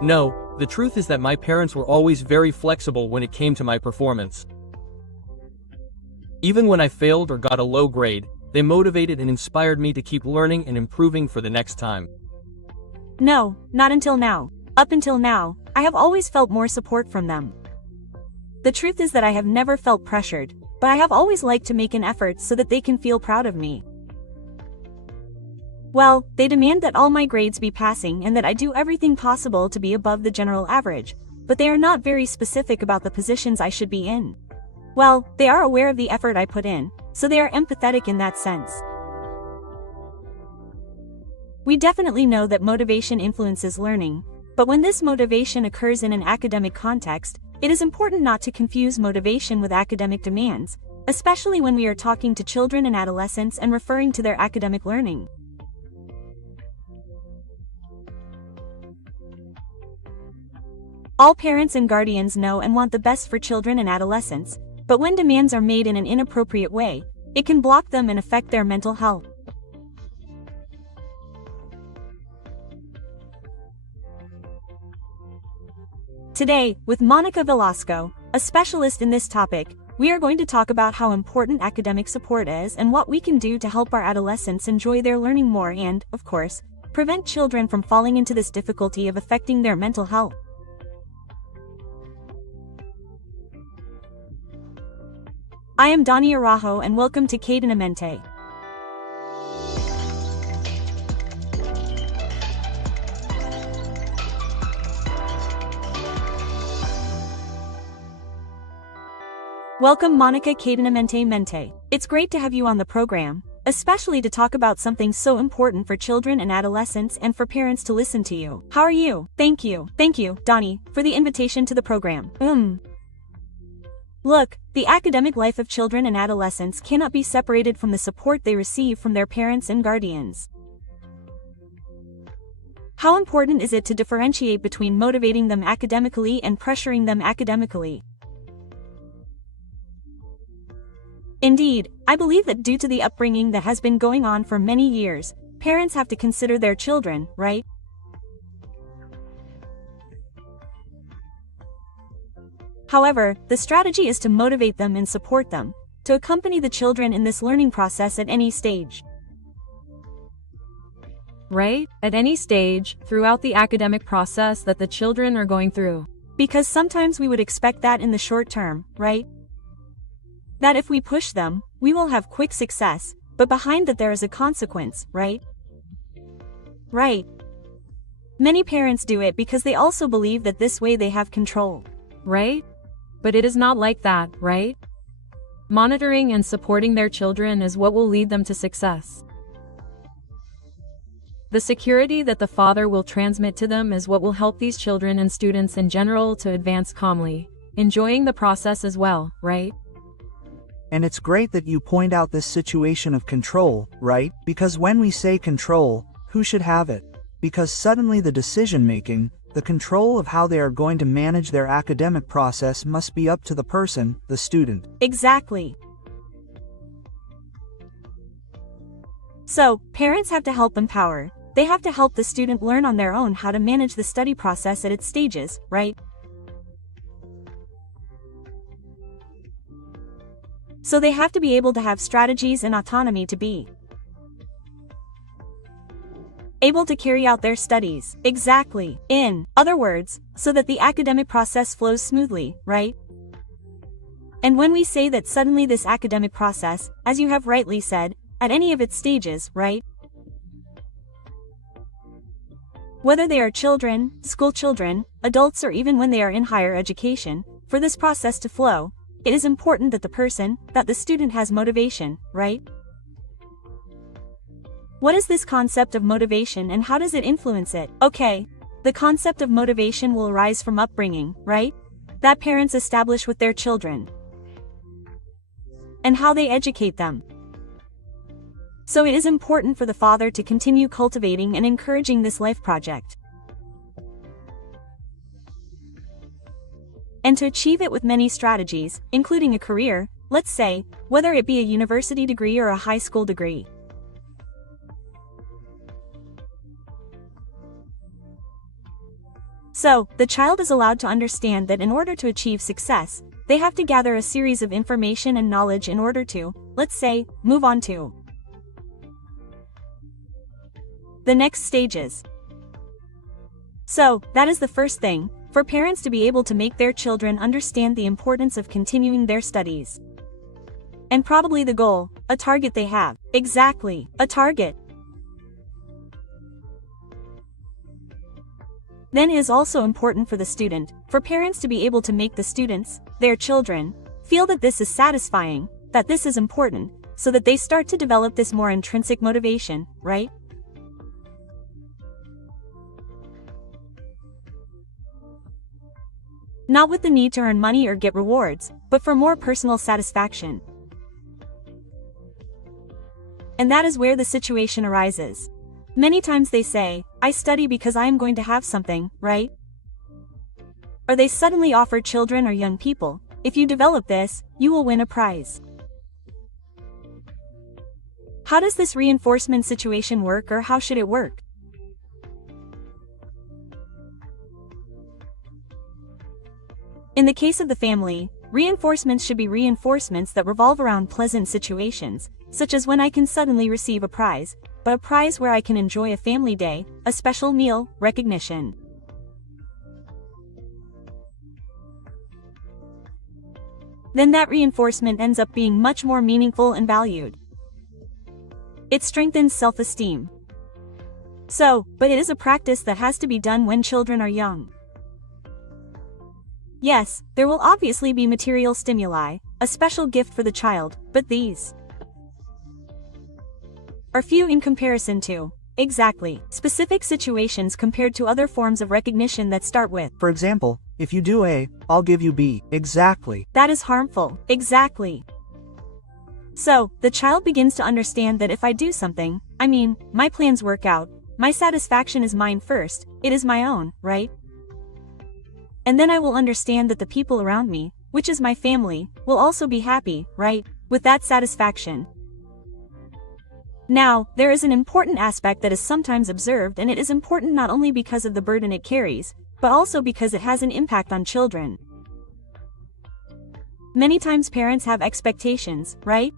No, the truth is that my parents were always very flexible when it came to my performance. Even when I failed or got a low grade, they motivated and inspired me to keep learning and improving for the next time. No, not until now. Up until now, I have always felt more support from them. The truth is that I have never felt pressured, but I have always liked to make an effort so that they can feel proud of me. Well, they demand that all my grades be passing and that I do everything possible to be above the general average, but they are not very specific about the positions I should be in. Well, they are aware of the effort I put in, so they are empathetic in that sense. We definitely know that motivation influences learning, but when this motivation occurs in an academic context, it is important not to confuse motivation with academic demands, especially when we are talking to children and adolescents and referring to their academic learning. All parents and guardians know and want the best for children and adolescents, but when demands are made in an inappropriate way, it can block them and affect their mental health. Today, with Monica Velasco, a specialist in this topic, we are going to talk about how important academic support is and what we can do to help our adolescents enjoy their learning more and, of course, prevent children from falling into this difficulty of affecting their mental health. I am Donnie Araujo and welcome to Cayetanamente. Welcome Monica Cayetanamente. It's great to have you on the program, especially to talk about something so important for children and adolescents and for parents to listen to you. How are you? Thank you, Donnie, for the invitation to the program. Look, the academic life of children and adolescents cannot be separated from the support they receive from their parents and guardians. How important is it to differentiate between motivating them academically and pressuring them academically? Indeed, I believe that due to the upbringing that has been going on for many years, parents have to consider their children, right? However, the strategy is to motivate them and support them, to accompany the children in this learning process at any stage. Right? At any stage, throughout the academic process that the children are going through. Because sometimes we would expect that in the short term, right? That if we push them, we will have quick success, but behind that there is a consequence, right? Right. Many parents do it because they also believe that this way they have control. Right? But it is not like that, right? Monitoring and supporting their children is what will lead them to success. The security that the father will transmit to them is what will help these children and students in general to advance calmly, enjoying the process as well, right? And it's great that you point out this situation of control, right? Because when we say control, who should have it? Because suddenly the decision-making, the control of how they are going to manage their academic process must be up to the person, the student. Exactly. So, parents have to help empower. They have to help the student learn on their own how to manage the study process at its stages, right? So they have to be able to have strategies and autonomy to be able to carry out their studies. Exactly. In other words, so that the academic process flows smoothly, right? And when we say that suddenly this academic process, as you have rightly said, at any of its stages, right? Whether they are children, school children, adults, or even when they are in higher education, for this process to flow, it is important that the student has motivation, right? What is this concept of motivation and how does it influence it? Okay, the concept of motivation will arise from upbringing, right? That parents establish with their children. And how they educate them. So it is important for the father to continue cultivating and encouraging this life project. And to achieve it with many strategies, including a career, let's say, whether it be a university degree or a high school degree. So, the child is allowed to understand that in order to achieve success, they have to gather a series of information and knowledge in order to, let's say, move on to the next stages. So, that is the first thing, for parents to be able to make their children understand the importance of continuing their studies. And probably the goal, a target they have. Exactly, a target. Then it is also important for the student, for parents to be able to make the students, their children, feel that this is satisfying, that this is important, so that they start to develop this more intrinsic motivation, right? Not with the need to earn money or get rewards, but for more personal satisfaction. And that is where the situation arises. Many times they say, I study because I am going to have something, right? Or they suddenly offer children or young people, if you develop this, you will win a prize. How does this reinforcement situation work, or how should it work? In the case of the family, reinforcements should be reinforcements that revolve around pleasant situations, such as when I can suddenly receive a prize, but a prize where I can enjoy a family day, a special meal, recognition. Then that reinforcement ends up being much more meaningful and valued. It strengthens self-esteem. So, but it is a practice that has to be done when children are young. Yes, there will obviously be material stimuli, a special gift for the child, but these are few in comparison to, exactly, specific situations compared to other forms of recognition that start with, For example, if you do A, I'll give you B. Exactly. that is harmful, exactly. So, the child begins to understand that if I do something, my plans work out, my satisfaction is mine first, it is my own, right? And then I will understand that the people around me, which is my family, will also be happy, right, with that satisfaction. Now, there is an important aspect that is sometimes observed, and it is important not only because of the burden it carries, but also because it has an impact on children. Many times parents have expectations, right?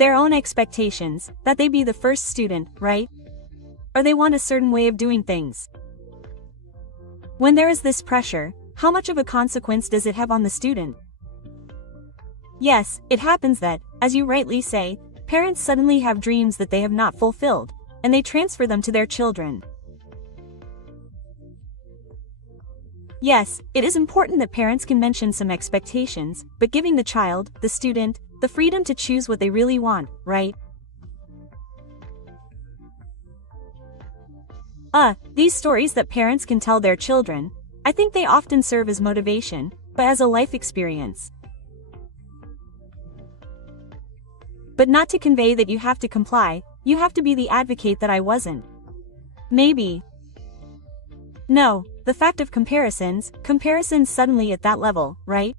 Their own expectations, that they be the first student, right? Or they want a certain way of doing things. When there is this pressure, how much of a consequence does it have on the student? Yes, it happens that, as you rightly say, parents suddenly have dreams that they have not fulfilled, and they transfer them to their children. Yes, it is important that parents can mention some expectations, but giving the child, the student, the freedom to choose what they really want, right? These stories that parents can tell their children, I think they often serve as motivation, but as a life experience. But not to convey that you have to comply, you have to be the advocate that I wasn't. Maybe. No, the fact of comparisons suddenly at that level, right?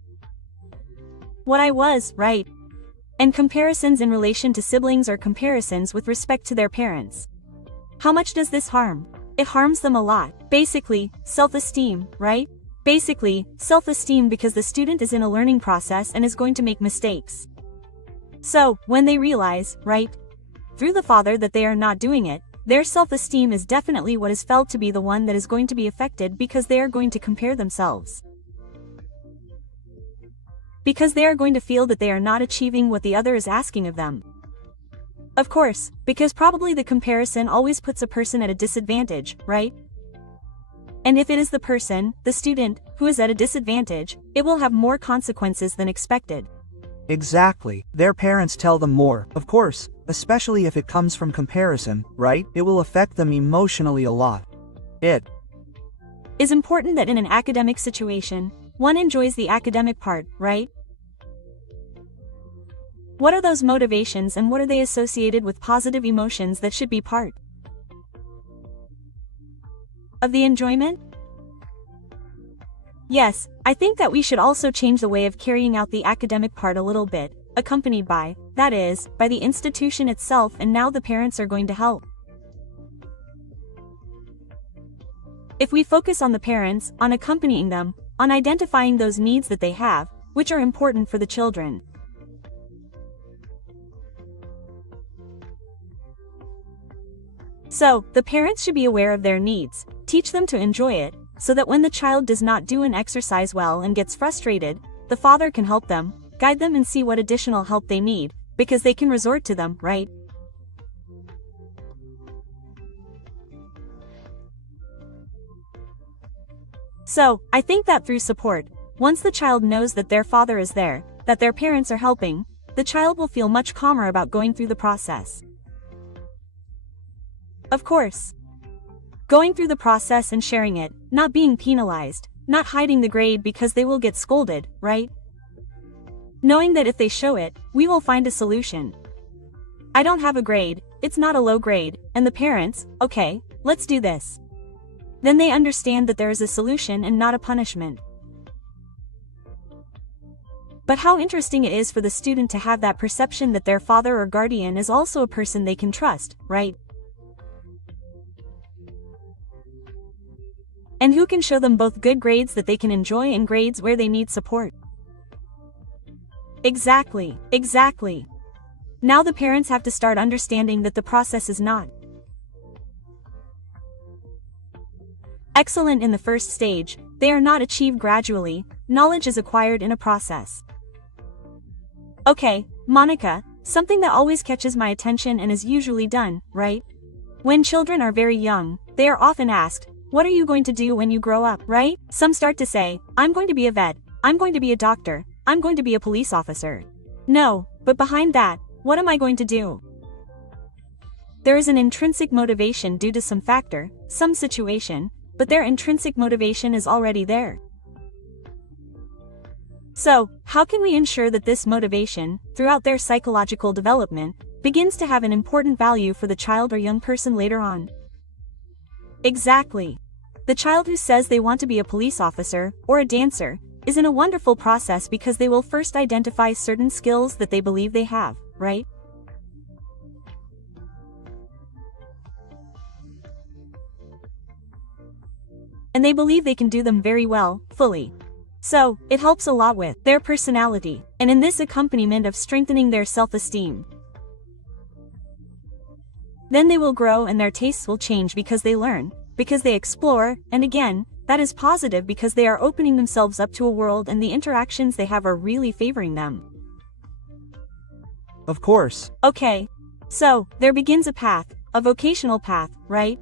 What I was, right? And comparisons in relation to siblings or comparisons with respect to their parents. How much does this harm? It harms them a lot. Basically, self-esteem, right? Basically, self-esteem because the student is in a learning process and is going to make mistakes. So, when they realize, right, through the father that they are not doing it, their self-esteem is definitely what is felt to be the one that is going to be affected because they are going to compare themselves. Because they are going to feel that they are not achieving what the other is asking of them. Of course, because probably the comparison always puts a person at a disadvantage, right? And if it is the person, the student, who is at a disadvantage, it will have more consequences than expected. Exactly. Their parents tell them more, of course, especially if it comes from comparison, right? It will affect them emotionally a lot. It is important that in an academic situation, one enjoys the academic part, right? What are those motivations and what are they associated with positive emotions that should be part of the enjoyment? Yes, I think that we should also change the way of carrying out the academic part a little bit, accompanied by, that is, by the institution itself, and now the parents are going to help. If we focus on the parents, on accompanying them, on identifying those needs that they have, which are important for the children. So, the parents should be aware of their needs, teach them to enjoy it, so that when the child does not do an exercise well and gets frustrated, the father can help them, guide them and see what additional help they need, because they can resort to them, right? So, I think that through support, once the child knows that their father is there, that their parents are helping, the child will feel much calmer about going through the process. Of course, going through the process and sharing it, not being penalized, not hiding the grade because they will get scolded, right? Knowing that if they show it, we will find a solution. I don't have a grade, it's not a low grade, and the parents, okay, let's do this. Then they understand that there is a solution and not a punishment. But how interesting it is for the student to have that perception that their father or guardian is also a person they can trust, right? And who can show them both good grades that they can enjoy and grades where they need support. Exactly. Now the parents have to start understanding that the process is not excellent in the first stage, they are not achieved gradually, knowledge is acquired in a process. Okay, Monica, something that always catches my attention and is usually done, right? When children are very young, they are often asked, what are you going to do when you grow up, right? Some start to say, I'm going to be a vet, I'm going to be a doctor, I'm going to be a police officer. No, but behind that, what am I going to do? There is an intrinsic motivation due to some factor, some situation, but their intrinsic motivation is already there. So, how can we ensure that this motivation, throughout their psychological development, begins to have an important value for the child or young person later on? Exactly. The child who says they want to be a police officer, or a dancer, is in a wonderful process because they will first identify certain skills that they believe they have, right? And they believe they can do them very well, fully. So, it helps a lot with their personality, and in this accompaniment of strengthening their self-esteem. Then they will grow and their tastes will change because they learn, because they explore, and again, that is positive because they are opening themselves up to a world and the interactions they have are really favoring them. Of course. Okay. So, there begins a path, a vocational path, right?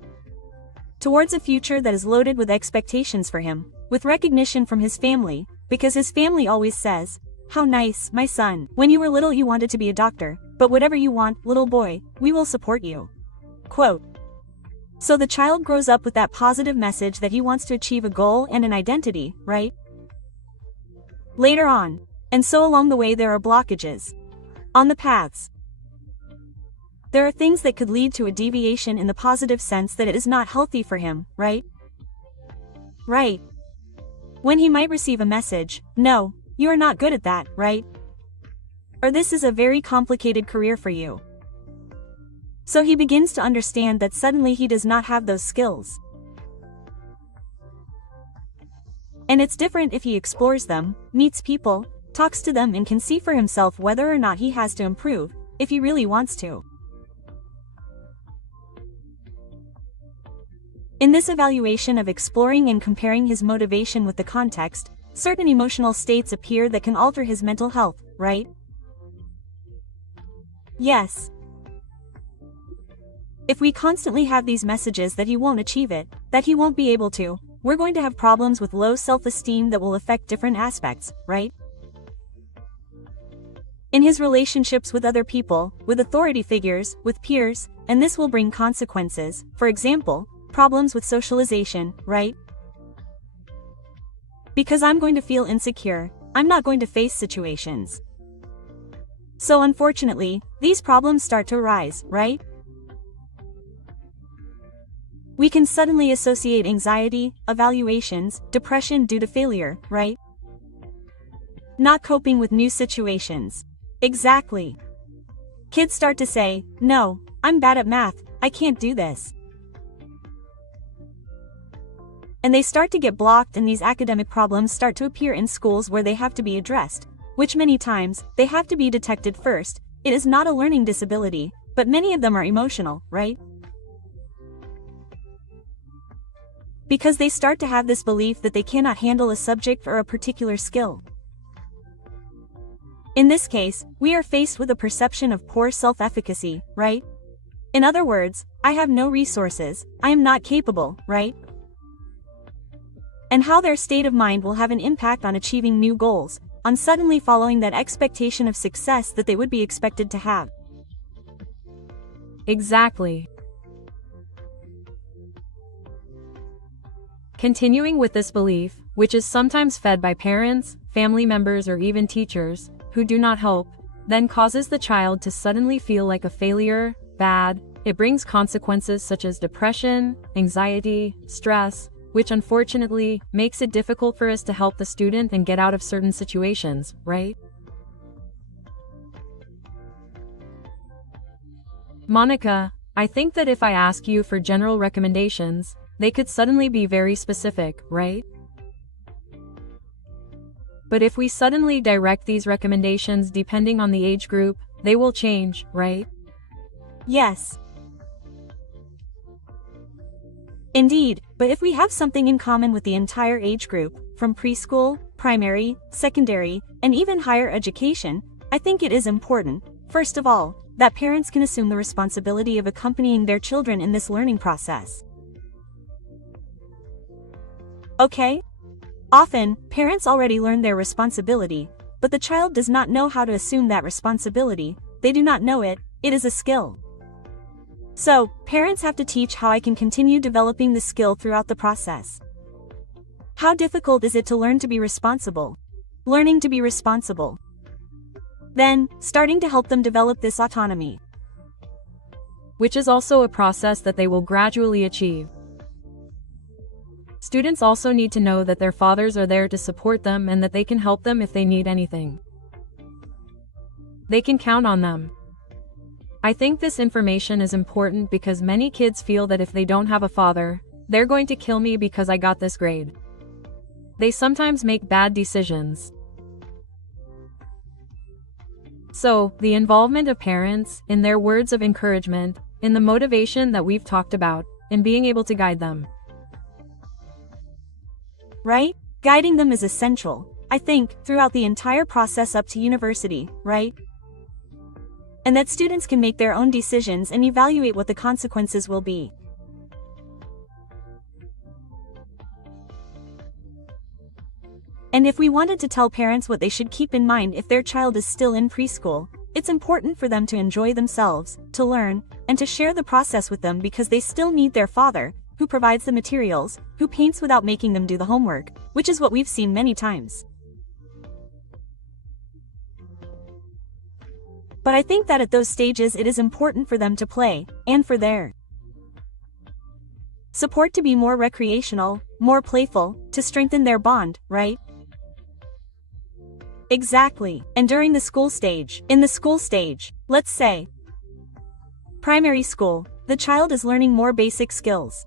Towards a future that is loaded with expectations for him, with recognition from his family, because his family always says, how nice, my son, when you were little you wanted to be a doctor, but whatever you want, little boy, we will support you. Quote. So the child grows up with that positive message that he wants to achieve a goal and an identity, right? Later on. And so along the way there are blockages. On the paths. There are things that could lead to a deviation in the positive sense that it is not healthy for him, right? Right. When he might receive a message, no, you are not good at that, right? Or this is a very complicated career for you. So he begins to understand that suddenly he does not have those skills. And it's different if he explores them, meets people, talks to them and can see for himself whether or not he has to improve, if he really wants to. In this evaluation of exploring and comparing his motivation with the context, certain emotional states appear that can alter his mental health, right? Yes. If we constantly have these messages that he won't achieve it, that he won't be able to, we're going to have problems with low self-esteem that will affect different aspects, right? In his relationships with other people, with authority figures, with peers, and this will bring consequences, for example, problems with socialization, right? Because I'm going to feel insecure, I'm not going to face situations. So unfortunately, these problems start to arise, right? We can suddenly associate anxiety, evaluations, depression due to failure, right? Not coping with new situations. Exactly. Kids start to say, no, I'm bad at math, I can't do this. And they start to get blocked, and these academic problems start to appear in schools where they have to be addressed, which many times, they have to be detected first. It is not a learning disability, but many of them are emotional, right? Because they start to have this belief that they cannot handle a subject or a particular skill. In this case, we are faced with a perception of poor self-efficacy, right? In other words, I have no resources, I am not capable, right? And how their state of mind will have an impact on achieving new goals, on suddenly following that expectation of success that they would be expected to have. Exactly. Continuing with this belief, which is sometimes fed by parents, family members, or even teachers, who do not help, then causes the child to suddenly feel like a failure, bad. It brings consequences such as depression, anxiety, stress, which unfortunately makes it difficult for us to help the student and get out of certain situations, right? Monica, I think that if I ask you for general recommendations, they could suddenly be very specific, right? But if we suddenly direct these recommendations depending on the age group, they will change, right? Yes. Indeed, but if we have something in common with the entire age group, from preschool, primary, secondary, and even higher education, I think it is important, first of all, that parents can assume the responsibility of accompanying their children in this learning process. Okay? Often, parents already learn their responsibility, but the child does not know how to assume that responsibility. They do not know it, it is a skill. So, parents have to teach how I can continue developing the skill throughout the process. How difficult is it to learn to be responsible? Learning to be responsible. Then, starting to help them develop this autonomy. Which is also a process that they will gradually achieve. Students also need to know that their fathers are there to support them and that they can help them if they need anything. They can count on them. I think this information is important because many kids feel that if they don't have a father, they're going to kill me because I got this grade. They sometimes make bad decisions. So, the involvement of parents, in their words of encouragement, in the motivation that we've talked about, in being able to guide them. Right? Guiding them is essential, I think, throughout the entire process up to university, right? And that students can make their own decisions and evaluate what the consequences will be. And if we wanted to tell parents what they should keep in mind if their child is still in preschool, it's important for them to enjoy themselves, to learn, and to share the process with them because they still need their father, who provides the materials, who paints without making them do the homework, which is what we've seen many times. But I think that at those stages it is important for them to play, and for their support to be more recreational, more playful, to strengthen their bond, right? Exactly. And during the school stage, in the school stage, let's say, primary school, the child is learning more basic skills.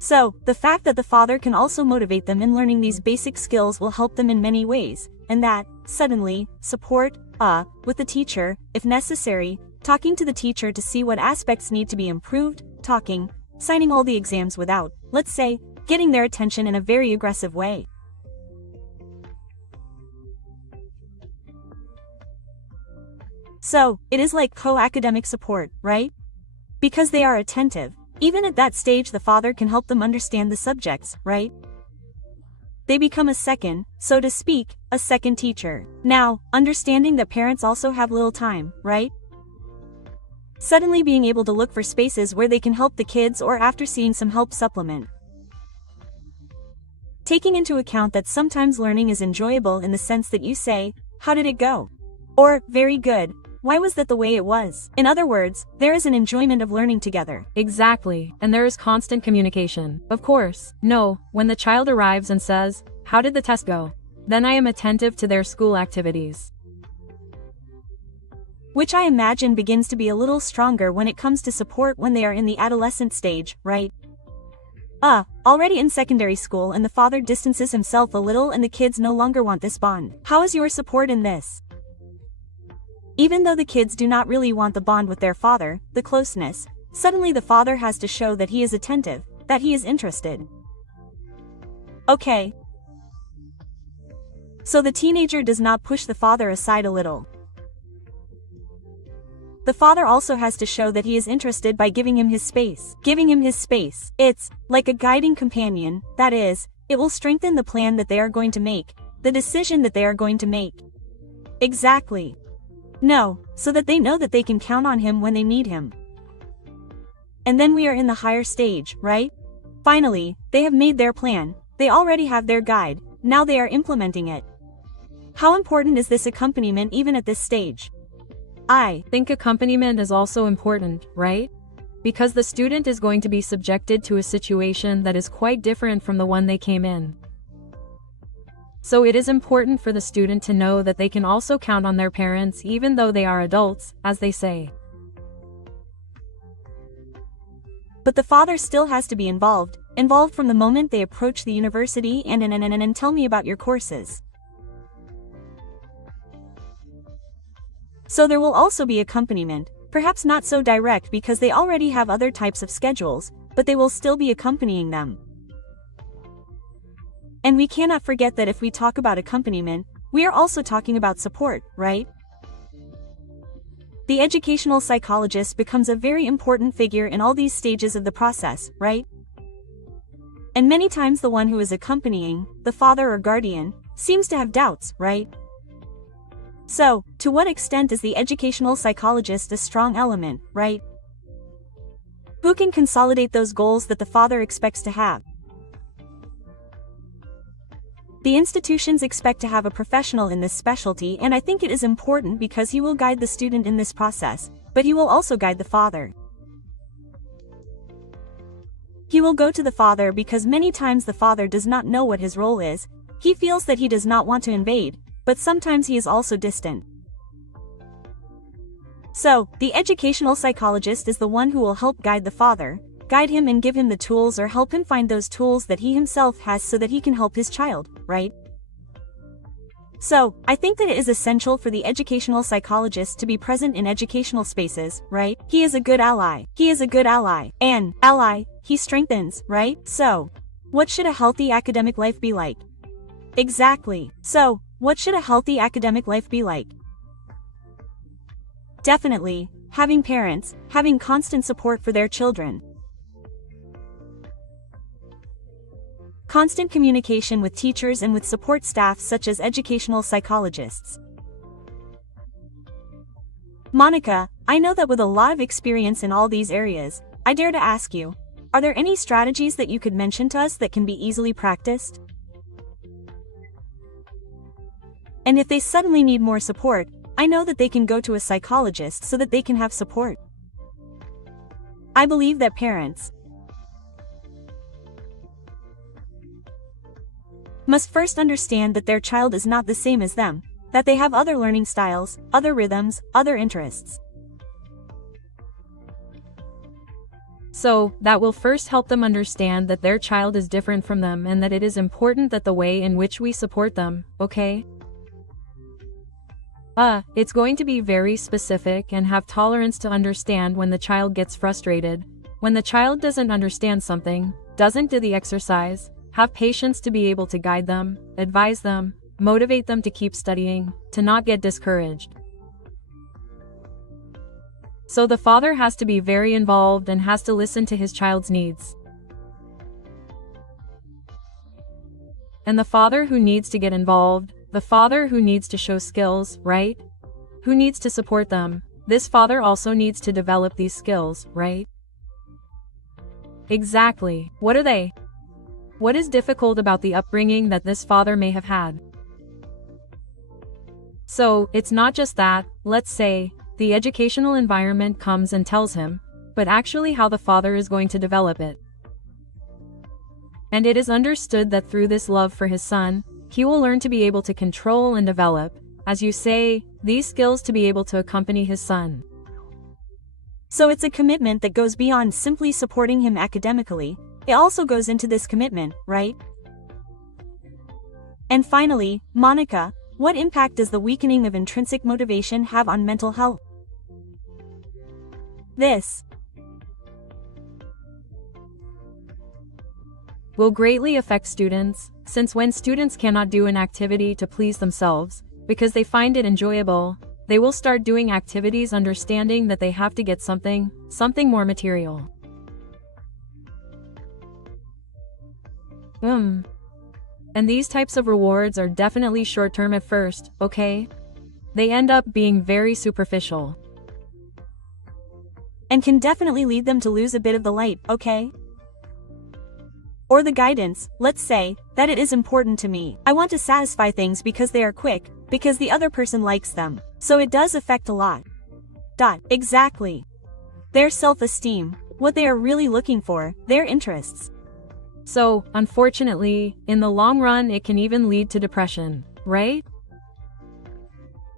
So, the fact that the father can also motivate them in learning these basic skills will help them in many ways, and that, suddenly, support, with the teacher, if necessary, talking to the teacher to see what aspects need to be improved, talking, signing all the exams without, let's say, getting their attention in a very aggressive way. So, it is like co-academic support, right? Because they are attentive. Even at that stage the father can help them understand the subjects, right? They become a second, so to speak, a second teacher. Now, understanding that parents also have little time, right? Suddenly being able to look for spaces where they can help the kids or after seeing some help supplement. Taking into account that sometimes learning is enjoyable in the sense that you say, "How did it go?" Or, "Very good. Why was that the way it was?" In other words, there is an enjoyment of learning together. Exactly, and there is constant communication. Of course, no, when the child arrives and says, "How did the test go?" Then I am attentive to their school activities. which I imagine begins to be a little stronger when it comes to support when they are in the adolescent stage, right? Already in secondary school and the father distances himself a little and the kids no longer want this bond. How is your support in this? Even though the kids do not really want the bond with their father, the closeness, suddenly the father has to show that he is attentive, that he is interested. Okay. So the teenager does not push the father aside a little. The father also has to show that he is interested by giving him his space. Giving him his space. It's like a guiding companion, that is, it will strengthen the plan that they are going to make, the decision that they are going to make. Exactly. No, so that they know that they can count on him when they need him. And then we are in the higher stage, right? Finally, they have made their plan, they already have their guide, now they are implementing it. How important is this accompaniment even at this stage? I think accompaniment is also important, right? Because the student is going to be subjected to a situation that is quite different from the one they came in. So it is important for the student to know that they can also count on their parents even though they are adults, as they say. But the father still has to be involved from the moment they approach the university and tell me about your courses. So there will also be accompaniment, perhaps not so direct because they already have other types of schedules, but they will still be accompanying them. And we cannot forget that if we talk about accompaniment, we are also talking about support, right? The educational psychologist becomes a very important figure in all these stages of the process, right? And many times the one who is accompanying, the father or guardian, seems to have doubts, right? So, to what extent is the educational psychologist a strong element, right? Who can consolidate those goals that the father expects to have? The institutions expect to have a professional in this specialty, and I think it is important because he will guide the student in this process, but he will also guide the father. He will go to the father because many times the father does not know what his role is, he feels that he does not want to invade, but sometimes he is also distant. So, the educational psychologist is the one who will help guide the father, guide him and give him the tools or help him find those tools that he himself has so that he can help his child, right? So, I think that it is essential for the educational psychologist to be present in educational spaces, right? He is a good ally. He is a good ally. And, ally, he strengthens, right? So, what should a healthy academic life be like? Exactly. So, what should a healthy academic life be like? Definitely, having parents, having constant support for their children. Constant communication with teachers and with support staff such as educational psychologists. Monica, I know that with a lot of experience in all these areas, I dare to ask you, are there any strategies that you could mention to us that can be easily practiced? And if they suddenly need more support, I know that they can go to a psychologist so that they can have support. I believe that parents must first understand that their child is not the same as them, that they have other learning styles, other rhythms, other interests. So, that will first help them understand that their child is different from them and that it is important that the way in which we support them, okay? It's going to be very specific and have tolerance to understand when the child gets frustrated, when the child doesn't understand something, doesn't do the exercise, have patience to be able to guide them, advise them, motivate them to keep studying, to not get discouraged. So the father has to be very involved and has to listen to his child's needs. And the father who needs to get involved, the father who needs to show skills, right? Who needs to support them, this father also needs to develop these skills, right? Exactly. What are they? What is difficult about the upbringing that this father may have had? So, it's not just that, let's say, the educational environment comes and tells him, but actually how the father is going to develop it. And it is understood that through this love for his son, he will learn to be able to control and develop, as you say, these skills to be able to accompany his son. So it's a commitment that goes beyond simply supporting him academically. It also goes into this commitment, right? And finally, Monica, what impact does the weakening of intrinsic motivation have on mental health? This will greatly affect students, since when students cannot do an activity to please themselves, because they find it enjoyable, they will start doing activities understanding that they have to get something more material. And these types of rewards are definitely short-term at first, okay? They end up being very superficial. And can definitely lead them to lose a bit of the light, okay? Or the guidance, let's say, that it is important to me. I want to satisfy things because they are quick, because the other person likes them. So it does affect a lot. Exactly. Their self-esteem, what they are really looking for, their interests. So, unfortunately, in the long run it can even lead to depression, right?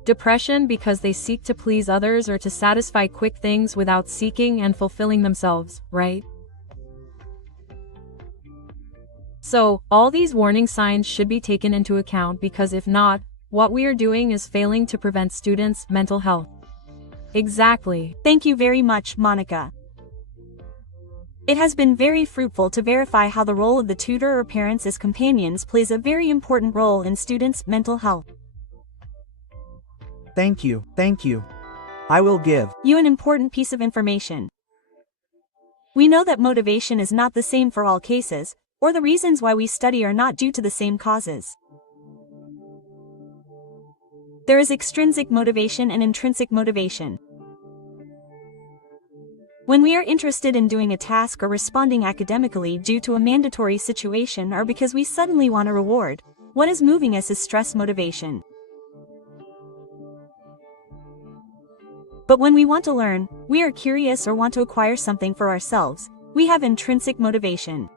Depression because they seek to please others or to satisfy quick things without seeking and fulfilling themselves, right? So, all these warning signs should be taken into account because if not, what we are doing is failing to prevent students' mental health. Exactly. Thank you very much, Monica. It has been very fruitful to verify how the role of the tutor or parents as companions plays a very important role in students' mental health. Thank you. I will give you an important piece of information. We know that motivation is not the same for all cases, or the reasons why we study are not due to the same causes. There is extrinsic motivation and intrinsic motivation. When we are interested in doing a task or responding academically due to a mandatory situation or because we suddenly want a reward, what is moving us is stress motivation. But when we want to learn, we are curious or want to acquire something for ourselves, we have intrinsic motivation.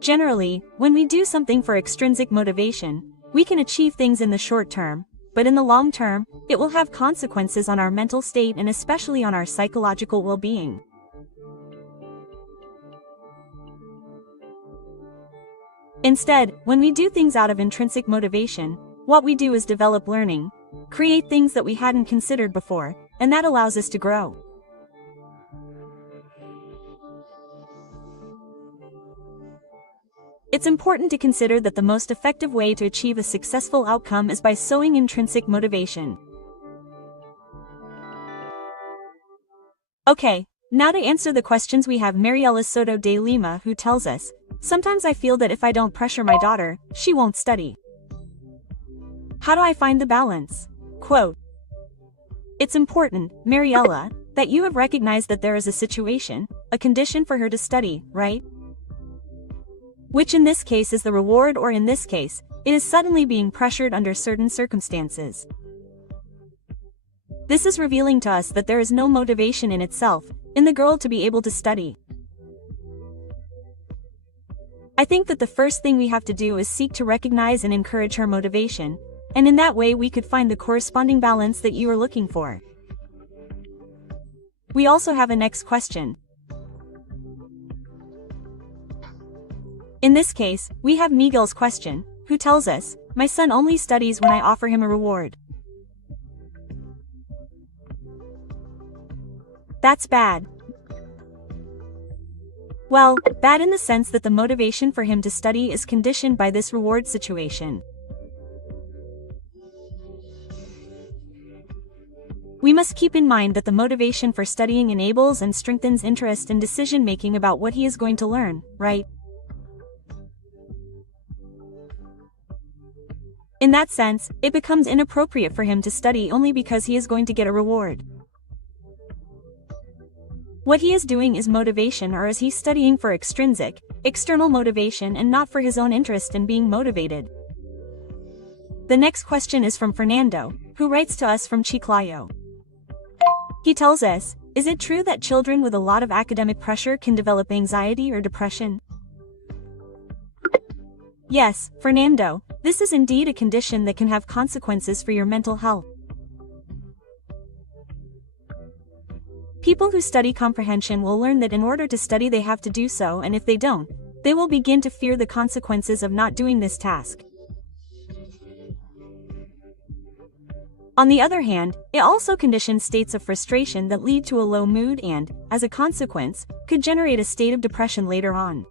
Generally, when we do something for extrinsic motivation, we can achieve things in the short term, but in the long term, it will have consequences on our mental state and especially on our psychological well-being. Instead, when we do things out of intrinsic motivation, what we do is develop learning, create things that we hadn't considered before, and that allows us to grow. It's important to consider that the most effective way to achieve a successful outcome is by sowing intrinsic motivation. Okay, now to answer the questions we have Mariela Soto de Lima who tells us, sometimes I feel that if I don't pressure my daughter, she won't study. How do I find the balance? Quote, it's important, Mariela, that you have recognized that there is a situation, a condition for her to study, right? Which in this case is the reward, or in this case, it is suddenly being pressured under certain circumstances. This is revealing to us that there is no motivation in itself, in the girl to be able to study. I think that the first thing we have to do is seek to recognize and encourage her motivation, and in that way we could find the corresponding balance that you are looking for. We also have a next question. In this case, we have Miguel's question, who tells us, my son only studies when I offer him a reward. That's bad. Well, bad in the sense that the motivation for him to study is conditioned by this reward situation. We must keep in mind that the motivation for studying enables and strengthens interest and decision-making about what he is going to learn, right? In that sense, it becomes inappropriate for him to study only because he is going to get a reward. What he is doing is motivation, or is he studying for extrinsic, external motivation and not for his own interest in being motivated? The next question is from Fernando, who writes to us from Chiclayo. He tells us, is it true that children with a lot of academic pressure can develop anxiety or depression? Yes, Fernando, This is indeed a condition that can have consequences for your mental health. People who study comprehension will learn that in order to study they have to do so, and if they don't, they will begin to fear the consequences of not doing this task. On the other hand, it also conditions states of frustration that lead to a low mood and, as a consequence, could generate a state of depression later on.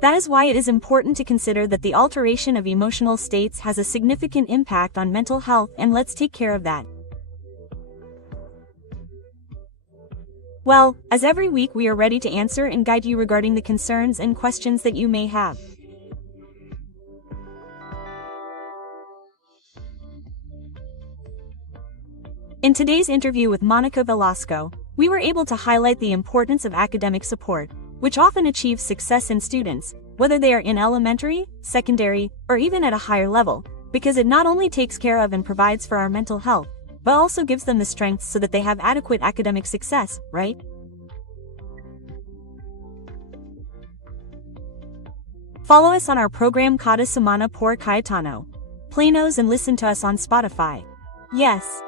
That is why it is important to consider that the alteration of emotional states has a significant impact on mental health, and let's take care of that. Well, as every week we are ready to answer and guide you regarding the concerns and questions that you may have. In today's interview with Monica Velasco, we were able to highlight the importance of academic support, which often achieves success in students, whether they are in elementary, secondary, or even at a higher level, because it not only takes care of and provides for our mental health, but also gives them the strength so that they have adequate academic success, right? Follow us on our program Cada Semana por Cayetano. Play nos and listen to us on Spotify. Yes.